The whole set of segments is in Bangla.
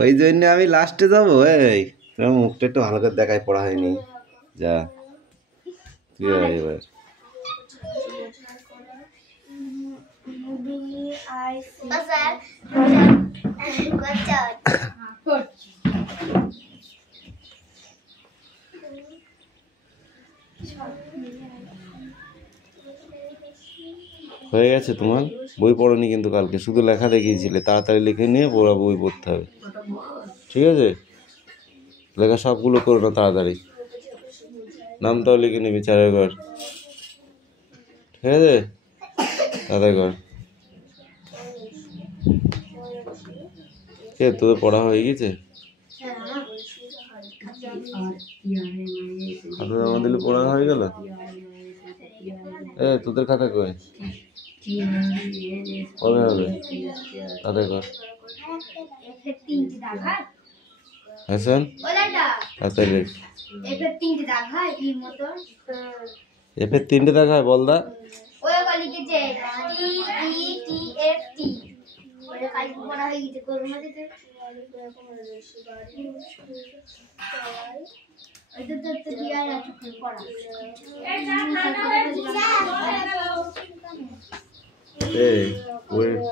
ওই জন্য আমি লাস্টে যাবো। এই তোমার মুখটা একটু ভালো করে দেখায়, পড়া হয়নি। যা তুই এবার হয়ে গেছে তোমার? বই পড়োনি কিন্তু কালকে, শুধু লেখা দেখিয়েছিলে। তাড়াতাড়ি লিখে নিয়ে পড়া বই পড়তে হবে, ঠিক আছে? লেখা সবগুলো করো না তাড়াতাড়ি, নামটাও লিখে নিবি 4 ঘর, ঠিক আছে? তাড়াতাড়ি কর। কে তোদের পড়া হয়ে গেছে? খাতা জমা দিলে পড়া হয়ে গেল? তোদের খাতা কই? কবে হবে? তাড়াতাড়ি কর। হাসান তাড়াতাড়ি লেখ। এফের 3টে দাগ হয় বল দা।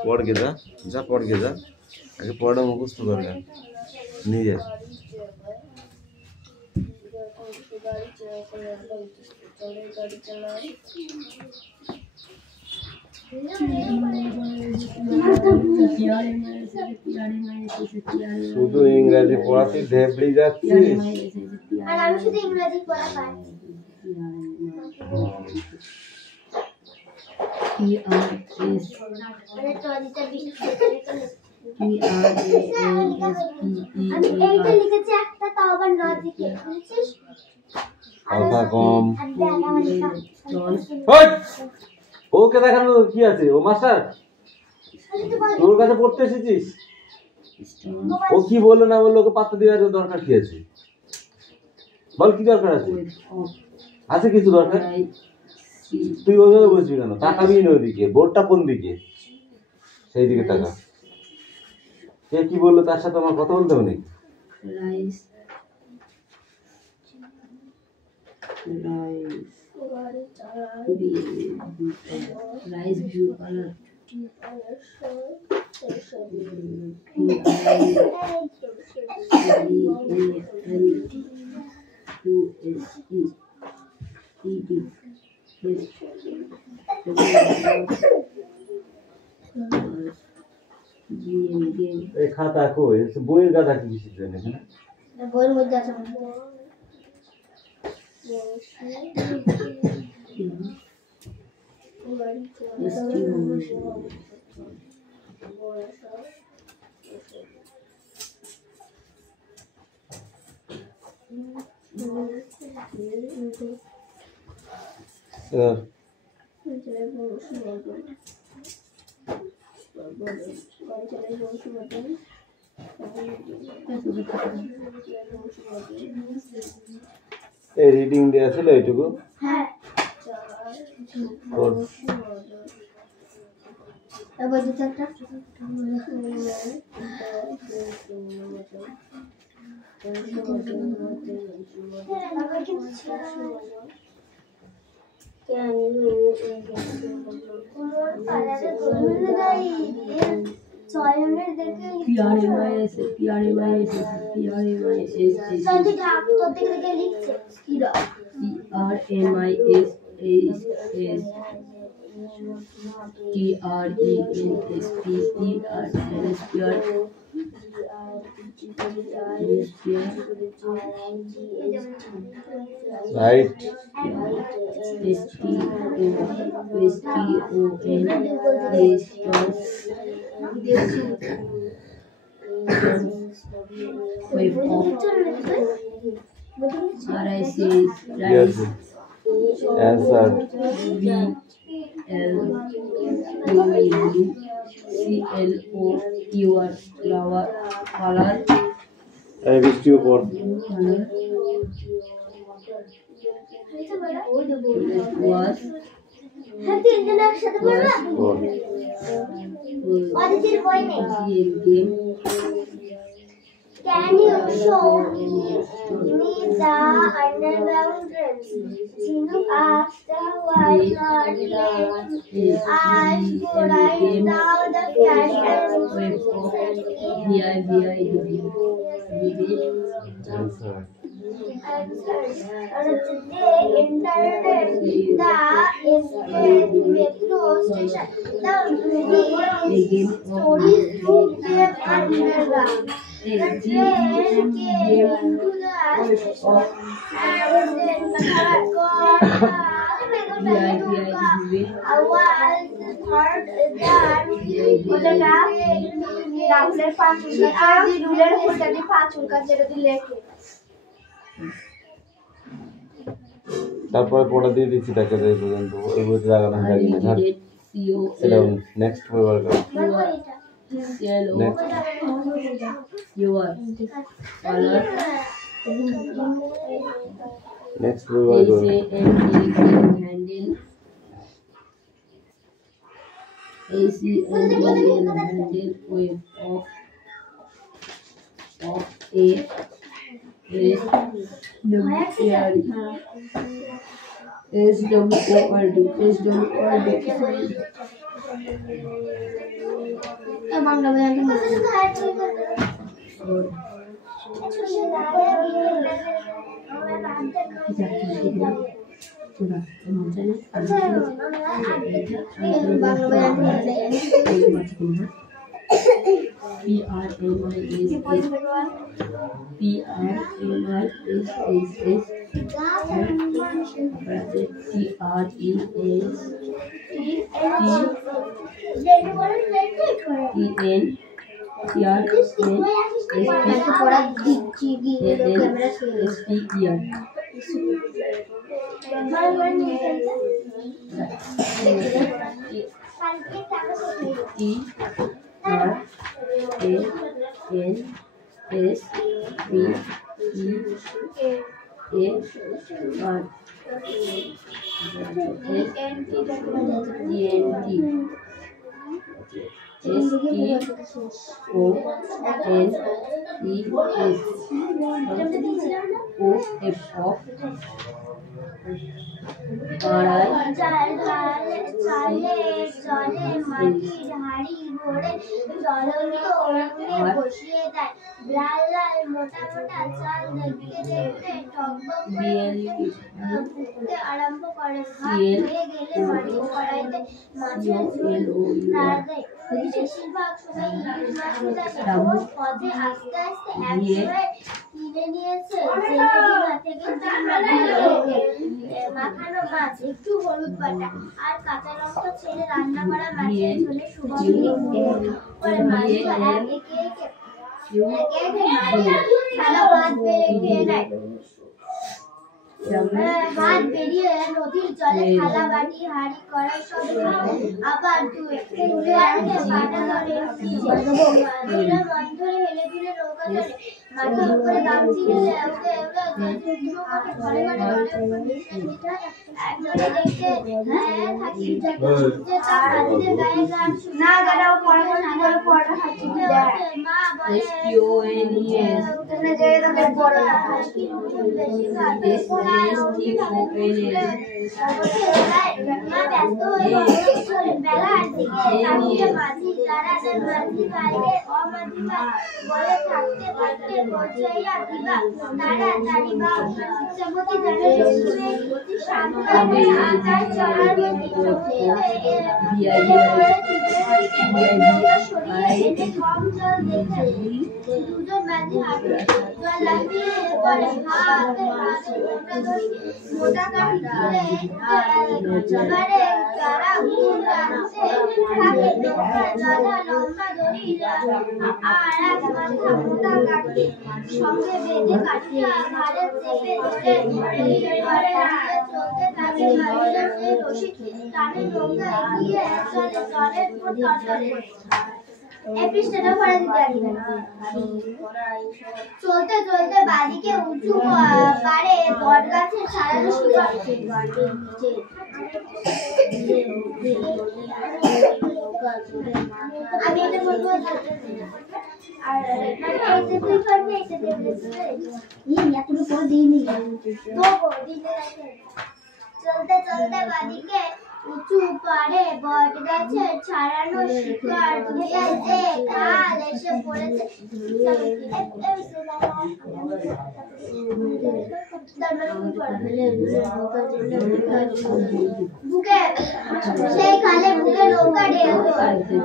পড় গে যা, যা পড় গে যা, আগে পড়া মুখস্থ কর নিজে। শুধু ইংরেজি পড়াতে ঢেবড়ি যাচ্ছিস। আর আমি শুধু ইংরেজি পড়া পাই। ওকে দেখানো কি আছে? ও মাস্টার তোর কাছে পড়তে এসেছিস? ও কি বললো না বললো, ওকে পাত্তা দেওয়ার দরকার কি আছে? বল কি দরকার আছে? আছে কিছু দরকার? তুই ওইভাবে বুঝবি কেন? তাকাবি না ওইদিকে, বোর্ডটা কোন দিকে, সেই দিকে তাকা। কে কি বললো তার সাথে আমার কথা বলতে হবে নাকি? রাইস ব্লু কালার এই খাতা কই? বইয়ের গাদা কি কিসের জন্য? বইয়ের মধ্যে আছে। এই রিডিং দেয়া ছিল এইটুকু। হ্যাঁ এবার দুটো একটা Right. Yes. Answer. BLUCLOUR flower color. I wish you for was হ্যাঁ তিনজন একসাথে পড়বা অদিতির বই নেই game Can you show me the underground trains? Chinook asked why not late. I go right now the fairy Answer. They entered the estate metro station. The movie stories took them underground. The train came into the station and then got রাহুলের পাঁচুলকা আর রুলের ফুলটা দিয়ে পাঁচুলকা যেটা দিয়ে লেখে তারপরে পড়া দিয়ে দিচ্ছি তাকে এই পর্যন্ত এই বইতে লাগানো হয়ে গেছে না সেটা নেক্সট বই বার করো নেক্সট নেক্সট বই বার করো handle wave of a Bangla বই আমি পড়া দিচ্ছি দিয়ে ক্যামেরা মাটির হাড়ি ভরে জ্বলন্ত উনুনে বসিয়ে দেয় লাল লাল মোটা মোটা চাল দেখতে দেখতে টকবক করে ফুটতে আরম্ভ করে ভাত হয়ে গেলে মাটির কড়াইতে মাছের ঝোল নাড়া দেয় বেশিরভাগ সময় ইলিশ মাছ থাকে পদে আস্তে আস্তে একসময় কিনে নিয়েছে জেলেডিনা থেকে মাখানো মাছ একটু হলুদ বাটা আর কাঁচা লঙ্কা ছেড়ে রান্না করা মাছের ঝোলে সুগন্ধি করে মাছটা একে থালা ভাত বেড়ে খেয়ে নেয় হাত বেরিয়ে নদীর জলে থালা বাটি হাঁড়ি কড়াই সব আবার তুলে আনতে বাটা ধরে নদীরা মন্থরে হেলে দুলে নৌকা চলে মাথার উপরে গামছি নিয়ে উড়ে উড়ে ঘরে ঘরে একজনে দেখতে থাকি যে তার হাতিদের গায়ে গান না গাড়াও পড়া হাতি মা বলে তুমি যে তোদের পড়া হাতি বেশি গাতে বেলার দিকে মাঝি তারাদের মাঝি বাইরে অমাঝি বলে থাকতে থাকতে পৌঁছাইয়া দিবা তাড়াতাড়ি বা চমকি জানে অতি শান্ত আকাশ চলার মধ্যে কম জল দেখে দুজন মাঝি হাঁটে জল লাফিয়ে পড়ে হাতে হাতে মোটা কাঠি ধরে তারা উড় টানতে থাকে নৌকা জলা লম্বা দড়ি আর এক মাথা মোটা কাঠি সঙ্গে বেঁধে কাঠিয়া ঘাড়ে চেপে ধরে ঘরে চলতে থাকে মাঝিরা সেই রশি টানে নৌকা এগিয়ে চলে জলের উপর তরতরে এই পৃষ্ঠাটা পড়ে দিতে আসবে চলতে চলতে বাদিকে উঁচু পাড়ে বট গাছের ছাড়ানো শিকড় আমি এটা বলবো আর মানে তুই করবি এটা দেবে এতটুকু পর দিইনি তো দিতে চলতে চলতে বাদিকে উঁচু পাড়ে বট গাছের ছাড়ানো শিকড় ধুয়ে যে কাল এসে পড়েছে বুকে সেই কালে বুকে নৌকা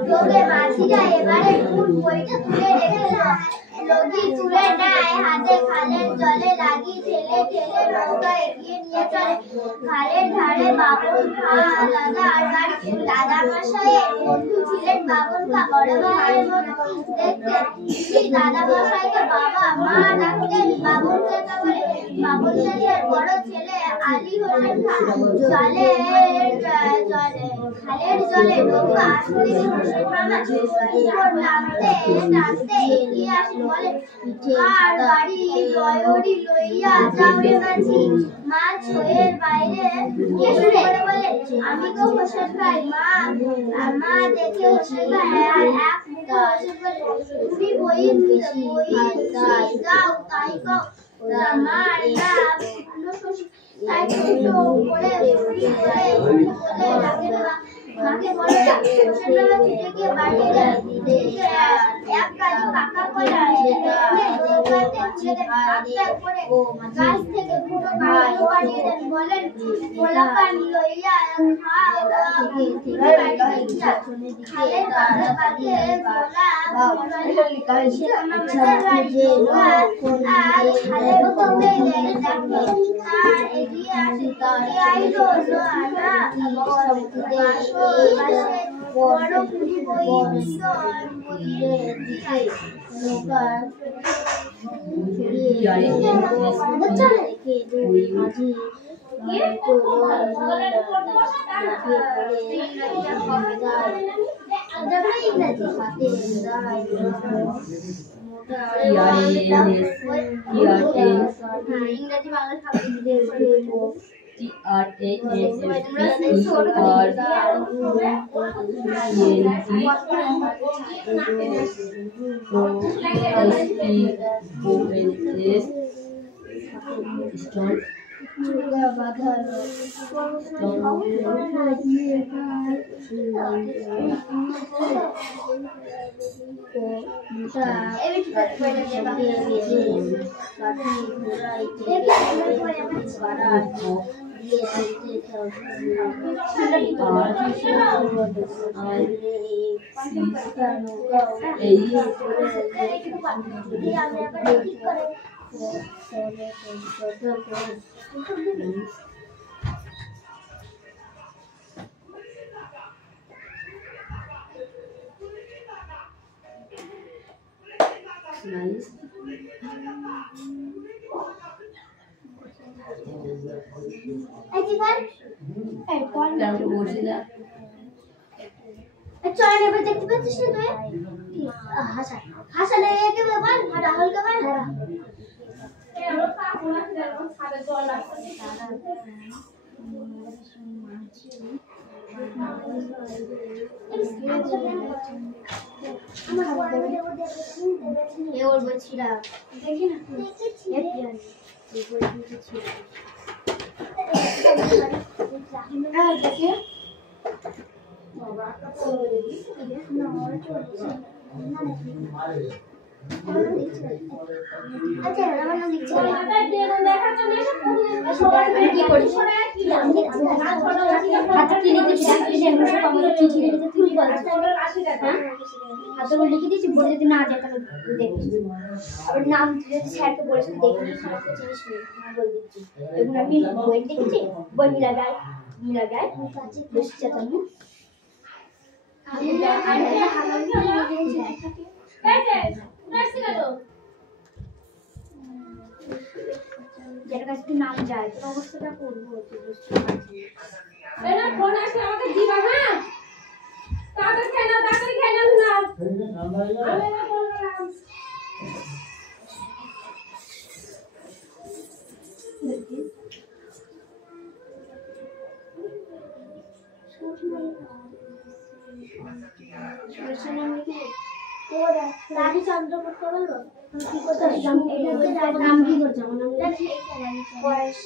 ডোবে মাঝিরা এবারে বইটা তুলে রেখে লগি তুলে নেয় হাতে খালের জলে লাগি ঠেলে ঠেলে নৌকা এগিয়ে নিয়ে চলে খালের ধারে বাবন খা দাদা আর দাদা মশাইয়ের বন্ধু ছিলেন বাবন খা বড় ভাইয়ের মতো দেখতে দাদা মশাইকে বাবা মা ডাকতেন বাবন চাচা বলে বাবন চাচার বড় ছেলে আলী হোসেন খা খালের জলে নৌকা আসতে হোসেন মামা উপর নামতে এগিয়ে আসেন বলে আর বাড়ি লয়রি লইয়া যাও রে মাঝি মাছ ছয়ের বাইরে এসে বলে আমি তো হোসেন ভাই মা দেখে হোসেন ভাই আর এক মুখে হোসেন বলে তুমি বই যাও তাই কও আমার নাম শশী তাই তো বলে ডাকে না মাকে বলে হোসেন বাবা ফিরে গিয়ে বাড়ি এক কাজী কাকা বলে গাছ থেকে দুটো কাগজ বানিয়ে দেন বলেন গোলা পান লইয়া বড় পুরি বই ইংরেজি বাংলা Nice. তারপর বসে যা চল এবার দেখতে পাচ্ছিস না তুই হাসা হাসা না একে বল রাহুল কে বল এর পা কোনা ছিল ছাদে জল আসছে এ ওর বছিরা দেখি না দেখেছি এই বই দিয়েছি আর দেখে আচ্ছা আমার নাম লিখছি কি করিস হাতে কি লিখেছিস চিঠি লিখে তুই বল হাতে লিখে দিয়েছি বলে যদি না যায় তাহলে দেখিস আবার নাম যদি স্যারকে বলিস দেখিস চিনিস বলে দিচ্ছি এখন আমি বই দেখেছি বই মিলা গায় বেশ চেতন যেটা কাছে নাম যায় তো অবস্থাটা করবো ফোন আসলে আমাকে দিবা হ্যাঁ তাড়াতাড়ি খেয়ে নাও না রানী চন্দ্র করতে বলবো কি করতে নাম কি করছে আমার নাম বয়স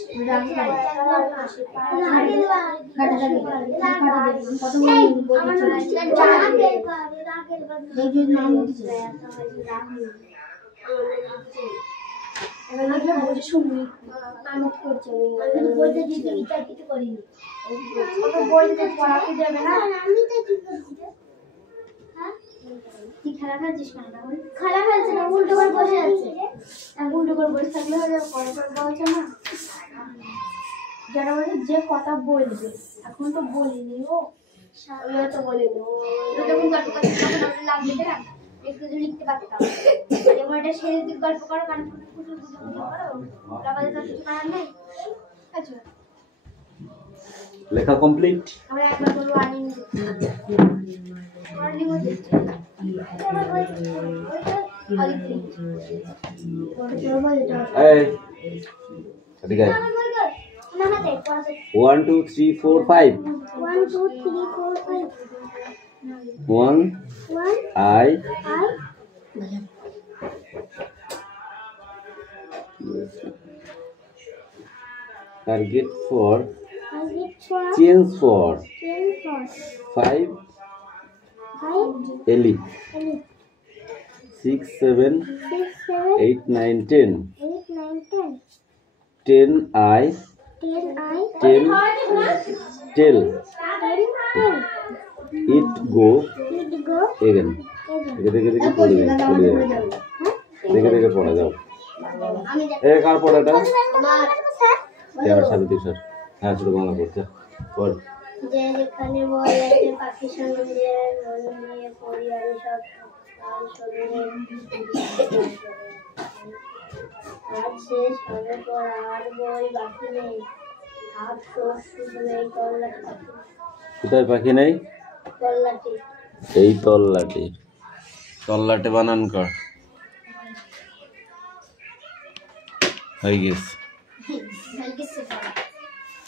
খেলা খেলছিস কেন? খেলা খেলছে না, উল্টো করে বসে আছে। উল্টো করে বসে থাকলে হয়ে যাবে, বলছে না যারা বলে যে কথা বলবে, এখন তো বলিনি ও, তো বলিনি ও যখন গল্প করতে লাগবে না একটু যদি লিখতে পারতাম, যেমন এটা সেরে দিক গল্প করো, কান ফুটু করো, আমাদের তো কিছু করার নেই। আচ্ছা লেখা কমপ্লিট। আমরা একবার বলবো আর্নিং হচ্ছে এই এদিকে 1 2 3 4 5 1 2 3 4 5 1 I target for change for 5 Ellie 6 7 8 9 10 10 I tell it go again দেখে পড়ে দেখে পড়া যাও কার পড়াটা সাথে স্যার হ্যাঁ ছোট বাংলা পড়ছে পড় যে যেখানে বলে যে পাখির সঙ্গে যে মন নিয়ে পরিবারে সব আজ শেষ হবে পর আর বই বাকি নেই, হাত তোর শুধু এই তল্লাটি পাখি। কোথায় পাখি নেই? তল্লাটি, এই তল্লাটি, তল্লাটে বানান কর হয়ে গেছে,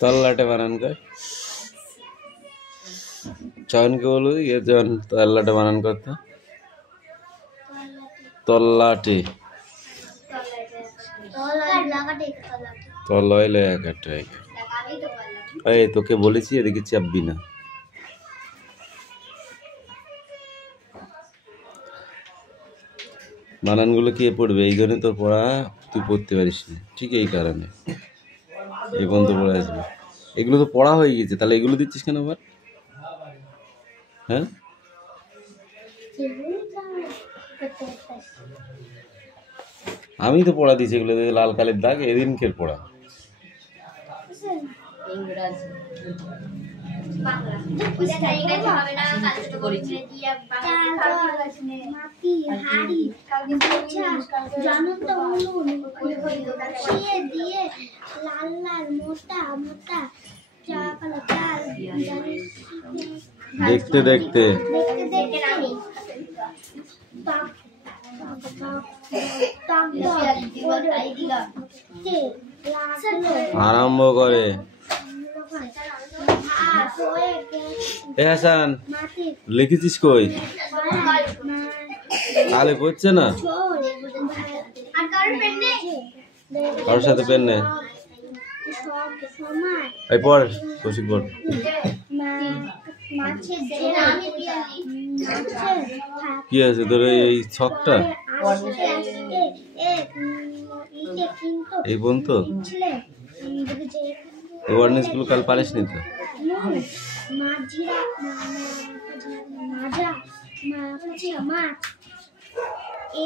তল্লাটে বানান কর। চয়নকে বলবো ইয়ে জন তল্লাটে বানান করতে, তল্লাটে তলয়লে একটা। এই তোকে বলেছি এদিকে চাপবি না। বানানগুলো কে পড়বে? এই জন্য তোর পড়া তুই পড়তে পারিস না, ঠিক এই কারণে এই পর্যন্ত পড়ে আসবে। এগুলো তো পড়া হয়ে গেছে, তাহলে এগুলো দিচ্ছিস কেন আবার? হ্যাঁ আমি তো পড়া দিয়েছি, এগুলো লাল কালের দাগ এদিনকের পড়া। লাল লাল মোটা মোটা চাল দেখতে দেখতে আরম্ভ করে। এ হাসান লিখেছিস কই? তাহলে পড়ছে না, কারোর সাথে পেন নেই। এই পড় কৌশিক পড়। কি আছে তোর এই ছকটা? এই পর্যন্ত ওয়ার্নিস গুলো কাল পারিস নি তো?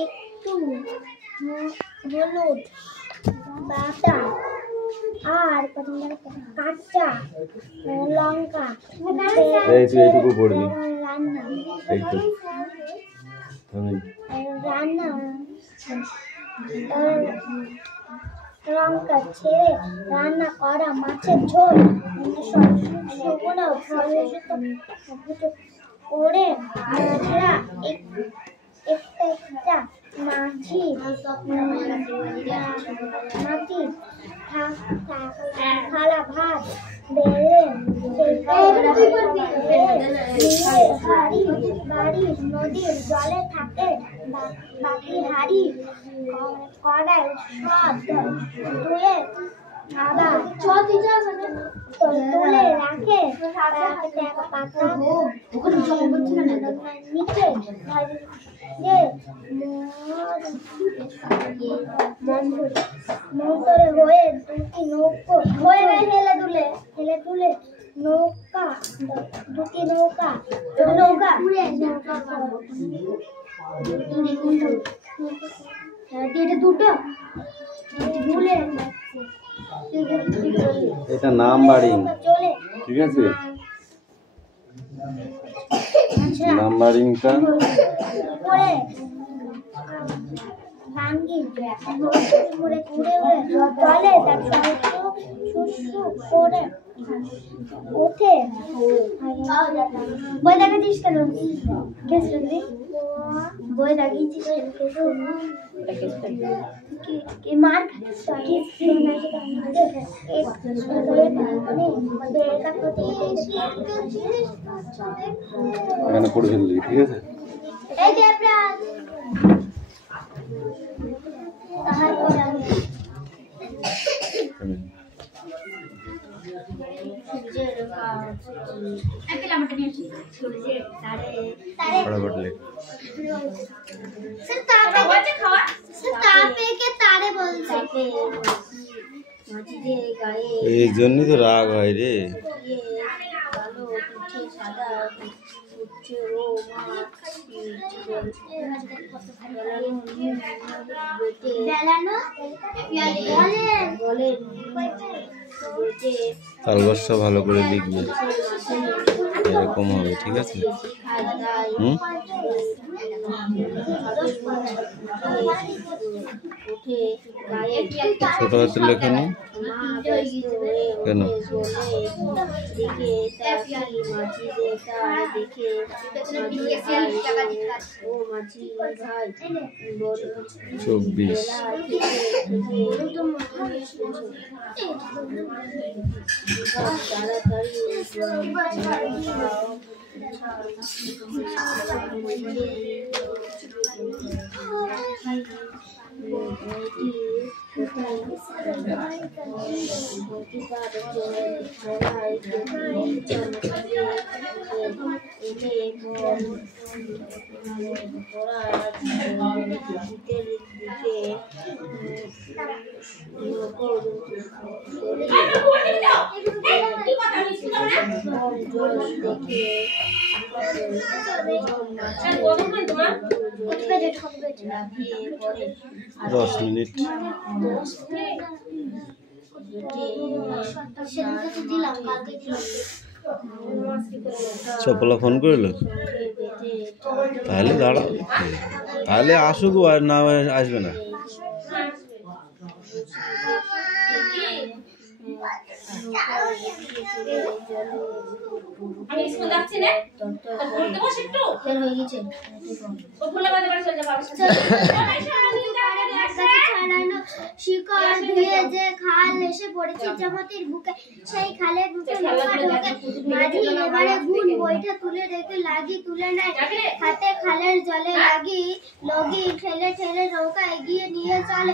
একটু হলুদ বাটা আর কাঁচা লঙ্কা এইটুকু পড়বি রান্না লঙ্কা ছেড়ে রান্না করা মাছের ঝোল করে আমরা একটা মাছি থালা ভাত বেড়ে বাড়ি নদীর জলে থাকে বাকি হাড়ি কড়াই সব ধুয়ে আবার তুলে রাখে পাতা নিচে মন্তরে হয়ে দুটি নৌকো হয়ে হেলে তুলে নৌকা দুটি নৌকা দুটো ভুলে এটা নাম বাড়ি, ঠিক আছে? নাম্বারিংটা ওঠে বই দেখাচ্ছিস কেন? বই দেখিয়েছিস মার এখানে পড়ে ফেললি, ঠিক আছে? এই জন্যই তো রাগ হয় রে। তালবস্যা ভালো করে লিখবে, এরকম হবে, ঠিক আছে? ছোট হাতে লেখনি কেন? চব্বিশ দশ মিনিট চপলা ফোন করলো, তাহলে দাঁড়াও, তাহলে আসুক, আর না আসবে না। আমি স্কুল যাচ্ছি না, পড়তে বস একটু ফের হয়ে গেছে ও ভুলে বাজে বাড়ি চলে যাবা। শিকড় ধুয়ে যে খাল এসে পড়েছে জামাতির বুকে, সেই খালের বুকে মাঝি এবারে গুণ বইটা তুলে রেখে লাগি তুলে নেয় হাতে খালের জলে লগি ঠেলে ঠেলে নৌকা এগিয়ে নিয়ে চলে।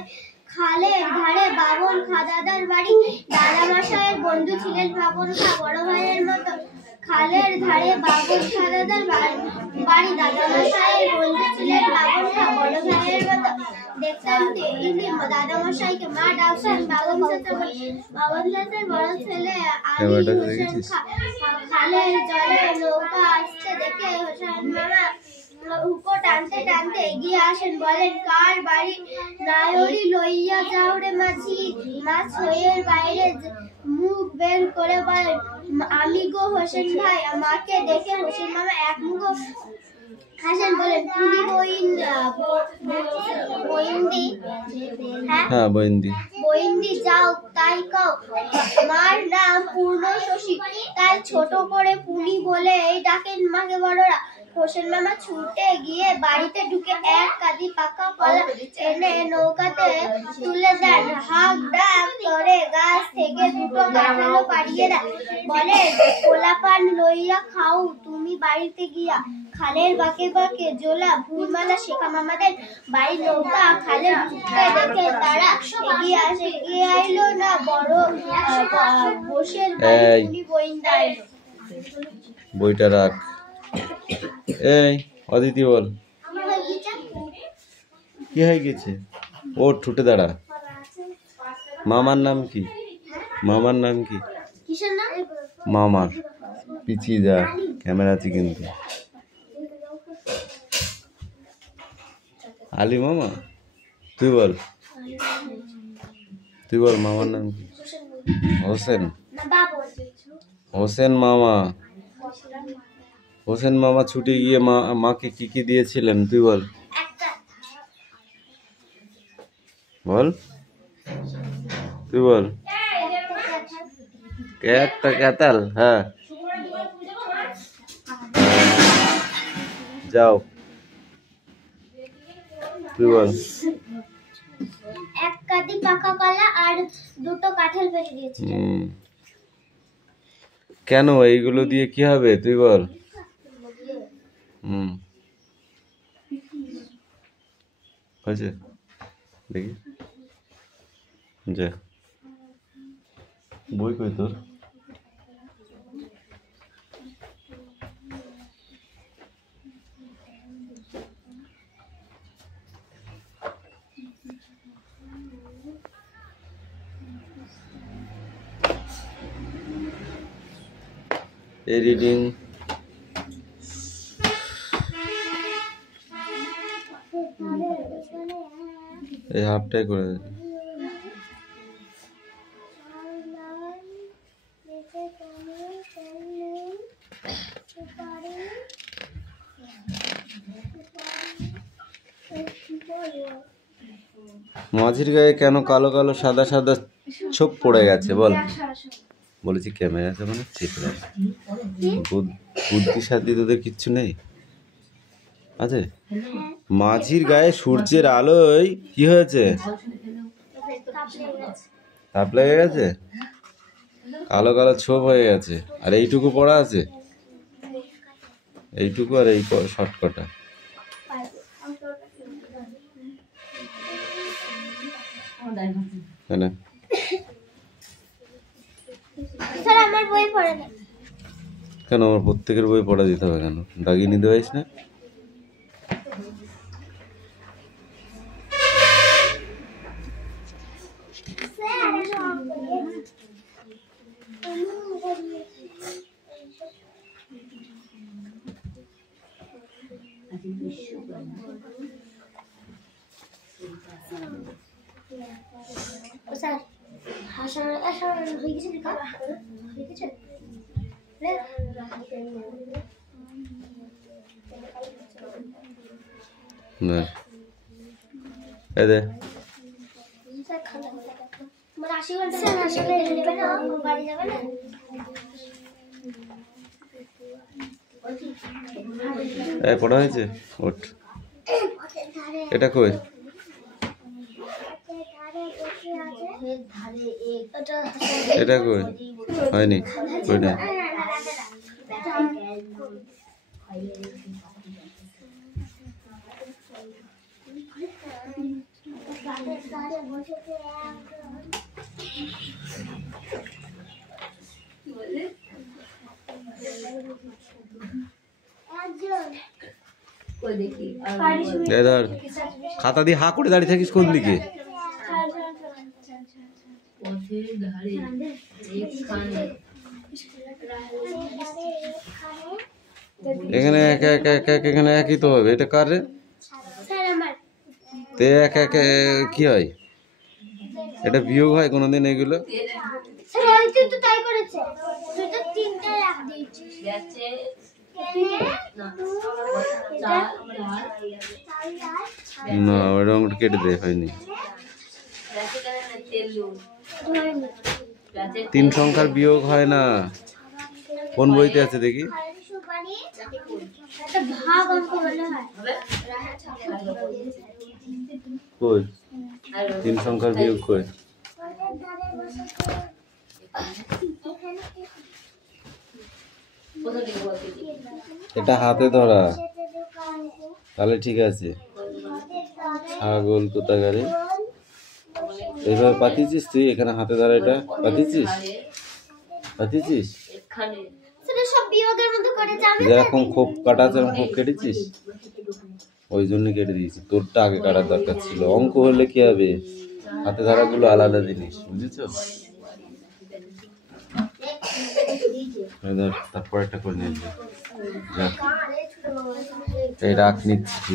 খালের ধারে বাবন খা দাদার বাড়ি, দাদা মশাইয়ের বন্ধু ছিলেন বাবন খা বড় ভাইয়ের মতো। খালের ধারে বাবন খা দাদার বাড়ি, দাদা মশাইয়ের বন্ধু ছিলেন বাবন খা বড় ভাইয়ের মতো। দেখতাম দাদা মশাইকে মা ডাকছেন বাবন চাচার বড় ছেলে আলী হোসেন খা। খালের জলে নৌকা আসতে দেখে হোসেন মামা উকো টানতে টানতে এগিয়ে আসেন, বলেন কার বাড়ি নায়রি লইয়া যাও রে মাঝি। মাছ হইয়ের বাইরে মুখ বের করে বলেন আমি গো হোসেন ভাই। মাকে দেখে হোসেন মামা এক মুখ হাসান বলেন পুনি বইন্দি হ্যাঁ বইন্দি বইন্দি যাও তাই কও মার নাম পূর্ণ শশী তাই ছোট করে পুনি বলে এই ডাকেন মাকে বড়রা। হোসেন মামা ছুটে গিয়ে বাড়িতে ঢুকে এক কাঁদি পাকা কলা এনে নৌকাতে তুলে দেন। হাঁক ডাক করে গাছ থেকে দুটো কাঁঠালও পাড়িয়ে দেন। বলে পোলাপান লইয়া খাও তুমি বাড়িতে গিয়া। খালের বাঁকে বাঁকে জোলা ভুইমালা শেখা মামাদের বাড়ি নৌকা খালে ঢুকতে দেখে তারা এগিয়ে আসে। এগিয়ে আইলো না বড় বসের বাড়ি পুনি বইন্দা এলো। বইটা রাখ। এই অদিতি বল কি হয়ে গেছে? ও ঠুটে দাঁড়া। মামার নাম কি? মামার নাম কি? কিসের নাম? মামার পিছিয়ে যা, ক্যামেরা আছে কিন্তু। আলী মামা। তুই বল, তুই বল মামার নাম কি? হোসেন। হোসেন মামা। হোসেন মামা ছুটে গিয়ে মাকে কি কি দিয়েছিলেন তুই বল। বল তুই বল। একটা কাঁঠাল। হ্যাঁ যাও তুই বল। এক কাঁদি পাকা কলা আর দুটো কাঁঠাল পেড়ে দিয়েছি। কেন এইগুলো দিয়ে কি হবে তুই বল। হয়েছে দেখি যা। বই কই তোর? এই রিডিং এই হাফটাই করে দে। মাঝির গায়ে কেন কালো কালো সাদা সাদা ছোপ পড়ে গেছে বল। বলেছি ক্যামেরা আছে মানে চেপে আছে। বুদ্ধি সাদ্ধি তোদের কিচ্ছু নেই আছে? মাঝির গায়ে সূর্যের আলোয় কি হয়েছে? তাপ লেগে গেছে, কালো কালো ছোপ হয়ে গেছে। আর এইটুকু পড়া আছে, এইটুকু আর এই শর্টকটা। কেন আমার প্রত্যেকের বই পড়া দিতে হবে কেন? দাগিয়ে নিতে পারিস না? পড়া হয়েছে? ওঠ। এটা কই? এটা কই? হয়নি, কই না? ধর খাতা দিয়ে হা করে দাঁড়িয়ে থাকিস কোন দিকে? এখানে এক এক এক এক এখানে একই তো হবে। এটা কার রে? তে এক এক কি হয়? এটা বিয়োগ হয় কোনোদিন এগুলো? না ওরকম কেটে দে হয়নি। 3 সংখ্যার বিয়োগ হয় না। কোন বইতে আছে দেখি? ভাগ অঙ্ক বলে হয়। কই 3 সংখ্যার বিয়োগ কই? এটা হাতে ধরা, তাহলে ঠিক আছে। ছাগল কোথাকারে এইভাবে পাতিয়েছিস তুই? এখানে হাতে ধরা এটা পাতিয়েছিস? সেটা সব বিয়োগের মধ্যে করে যাবে। যেরকম খোপ কাটা আছে এরকম খোপ কেটেছিস, ওই জন্য কেটে দিয়েছি। তোরটা আগে কাটার দরকার ছিল। অঙ্ক হলে কি হবে, হাতে ধরাগুলো আলাদা জিনিস, বুঝেছো? তারপর একটা করে নিয়ে যা, এই রাখ নিচ্ছি।